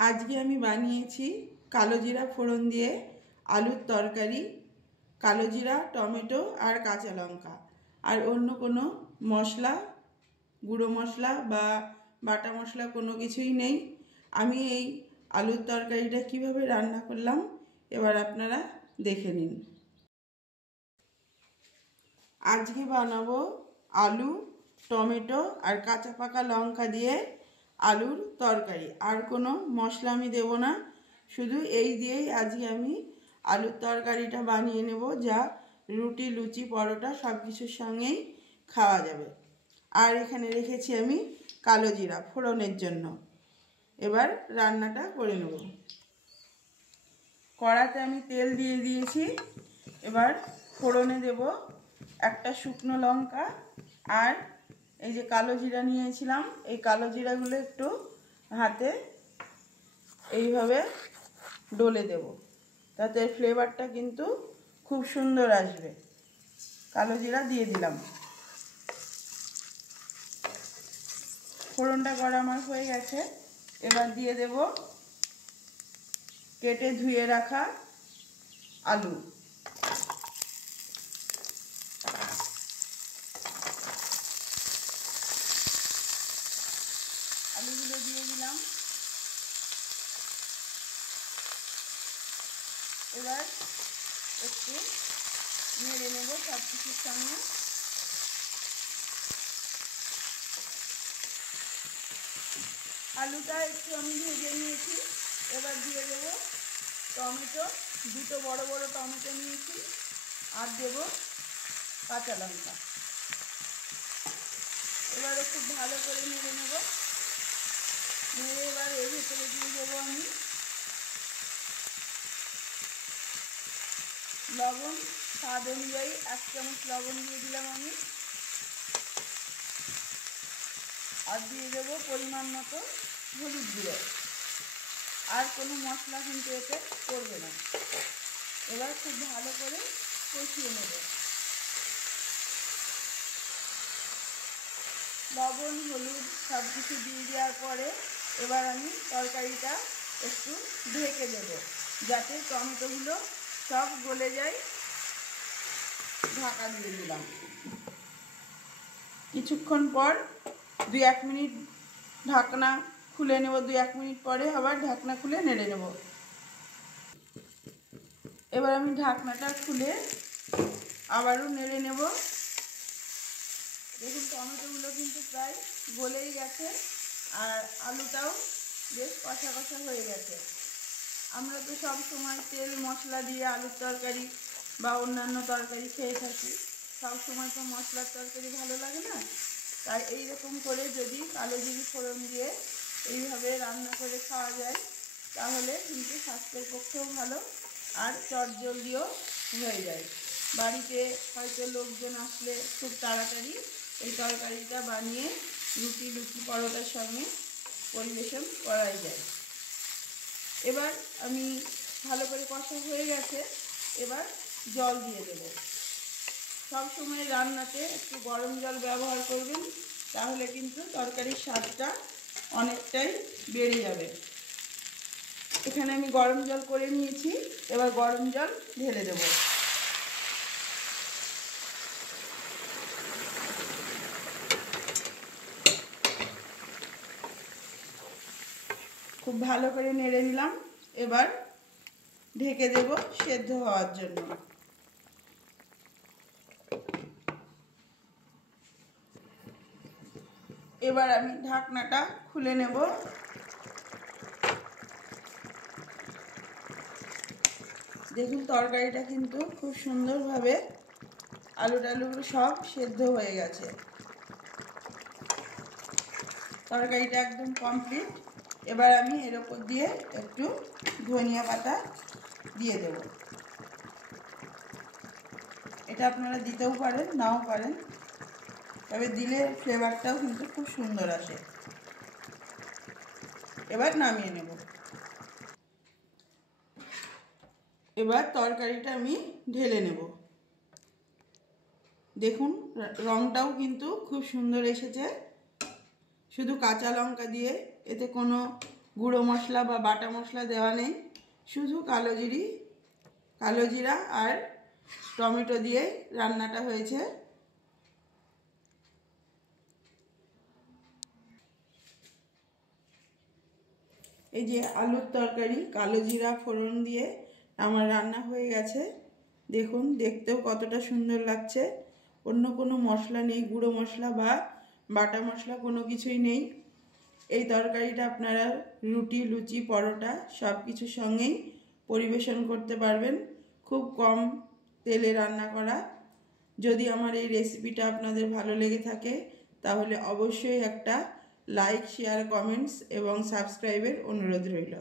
আজকে আমি বানিয়েছি কালো জিরা ফোড়ন দিয়ে আলুর তরকারি। কালো জিরা, টমেটো আর কাঁচা লঙ্কা, আর অন্য কোনো মশলা, গুঁড়ো মশলা বা বাটা মশলা কোনো কিছুই নেই। আমি এই আলুর তরকারিটা কিভাবে রান্না করলাম এবার আপনারা দেখে নিন। আজকে বানাবো আলু, টমেটো আর কাঁচা পাকা লঙ্কা দিয়ে আলুর তরকারি। আর কোনো মশলা আমি দেব না, শুধু এই দিয়েই আজকে আমি আলুর তরকারিটা বানিয়ে নেব, যা রুটি, লুচি, পরোটা সব কিছুর সঙ্গেই খাওয়া যাবে। আর এখানে রেখেছি আমি কালো জিরা ফোড়নের জন্য। এবার রান্নাটা করে নেব। কড়াতে আমি তেল দিয়ে দিয়েছি। এবার ফোড়নে দেব একটা শুকনো লঙ্কা আর এই যে কালো জিরা নিয়েছিলাম, এই কালো জিরাগুলো একটু হাতে এইভাবে ডলে দেব, তাতে ফ্লেভারটা কিন্তু খুব সুন্দর আসবে। কালো জিরা দিয়ে দিলাম। ফোড়নটা করা আমার হয়ে গেছে। এবার দিয়ে দেব কেটে ধুয়ে রাখা আলু। আলুগুলো দিয়ে দিলাম। এবার একটু নেড়ে নেব সব কিছুর সঙ্গে। আলুটা একটু আমি ভেজে নিয়েছি। এবার দিয়ে দেবো টমেটো, দুটো বড় বড় টমেটো নিয়েছি, আর দেবো কাঁচা লঙ্কা। এবারে খুব ভালো করে নেড়ে নেব। নেড়ে এবার এর ভেতরে দিয়ে দেবো আমি লবণ, স্বাদ অনুযায়ী 1 চামচ লবণ দিয়ে দিলাম আমি। আর দিয়ে দেবো পরিমাণ মতো হলুদ গুঁড়ো। আর কোনো মশলা কিন্তু এতে করবে না। এবার খুব ভালো করে কষিয়ে নেব। লবণ, হলুদ সব কিছু দিয়ে দেওয়ার পরে এবার আমি তরকারিটা একটু ঢেকে দেব, যাতে টমেটোগুলো সব গলে যায়। ঢাকা দিয়ে দিলাম। কিছুক্ষণ পর 2-1 মিনিট ঢাকনা খুলে নেব। 2-1 মিনিট পরে আবার ঢাকনা খুলে নেড়ে নেব। এবার আমি ঢাকনাটা খুলে আবারও নেড়ে নেব। দেখুন টমেটোগুলো কিন্তু প্রায় গলেই গেছে, আর আলুটাও বেশ কষা কষা হয়ে গেছে। আমরা তো সব সময় তেল মশলা দিয়ে আলুর তরকারি বা অন্যান্য তরকারি খেয়ে থাকি। সব সময় তো মশলার তরকারি ভালো লাগে না, তাই এইরকম করে যদি কালো জিরে ফোড়ন দিয়ে এইভাবে রান্না করে খাওয়া যায় তাহলে কিন্তু স্বাস্থ্যের পক্ষেও ভালো, আর চটজলদিও হয়ে যায়। বাড়িতে হয়তো লোকজন আসলে খুব তাড়াতাড়ি এই তরকারিটা বানিয়ে রুটি, লুচি, পরোটার সঙ্গে পরিবেশন করাই যায়। এবার আমি ভালো করে কষা হয়ে গেছে। এবার জল দিয়ে দেব। সব সময় রান্নাতে একটু গরম জল ব্যবহার করবেন, তাহলে কিন্তু তরকারির স্বাদটা অনেকটাই বেড়ে যাবে। এখানে আমি গরম জল করে নিয়েছি। এবার গরম জল ঢেলে দেব। খুব ভালো করে নেড়ে নিলাম। এবার ঢেকে দেব সেদ্ধ হওয়ার জন্য। এবার আমি ঢাকনাটা খুলে নেব। দেখুন তরকারিটা কিন্তু খুব সুন্দরভাবে আলুগুলো সব সেদ্ধ হয়ে গেছে। তরকারিটা একদম কমপ্লিট। এবার আমি এর ওপর দিয়ে একটু ধনিয়া পাতা দিয়ে দেব। এটা আপনারা দিতেও পারেন, নাও পারেন, তবে দিলে ফ্লেভারটাও কিন্তু খুব সুন্দর আসে। এবার নামিয়ে নেব। এবার তরকারিটা আমি ঢেলে নেব। দেখুন রঙটাও কিন্তু খুব সুন্দর এসেছে, শুধু কাঁচা লঙ্কা দিয়ে। এতে কোনো গুঁড়ো মশলা বা বাটা মশলা দেওয়া নেই, শুধু কালো জিরা আর টমেটো দিয়ে রান্নাটা হয়েছে। এই যে আলুর তরকারি কালো জিরা ফোড়ন দিয়ে আমার রান্না হয়ে গেছে। দেখুন দেখতেও কতটা সুন্দর লাগছে। অন্য কোনো মশলা নেই, গুঁড়ো মশলা বা বাটা মশলা কোনো কিছুই নেই। এই তরকারিটা আপনারা রুটি, লুচি, পরোটা সব কিছুর সঙ্গেই পরিবেশন করতে পারবেন। খুব কম তেলে রান্না করা। যদি আমার এই রেসিপিটা আপনাদের ভালো লেগে থাকে তাহলে অবশ্যই একটা লাইক, শেয়ার, কমেন্টস এবং সাবস্ক্রাইবের অনুরোধ রইল।